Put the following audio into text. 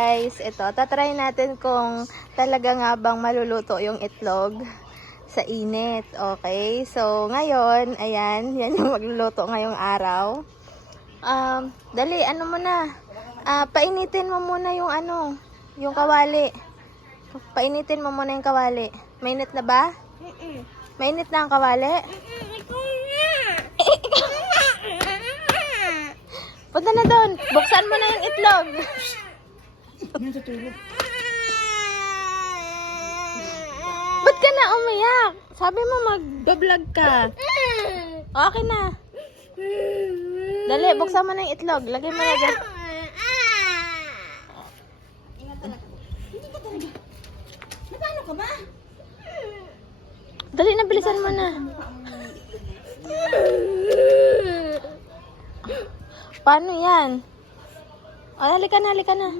Guys, ito, tatry natin kung talaga nga bang maluluto yung itlog sa init. Okay, so ngayon, ayan, yan yung magluluto ngayong araw. Dali, ano mo na, painitin mo muna yung yung kawali. Painitin mo muna yung kawali. Mainit na ba? Mainit na ang kawali? Punta na doon, buksan mo na yung itlog. Ba't ka na umiyak? Sabi mo mag-vlog ka. Okay na. Dali, buksan mo na yung itlog. Lagay mo na dyan. Ingat talaga. Hindi ka talaga. Napano ka ba? Dali na, bilisan mo na. Paano yan? O, halika na, halika na.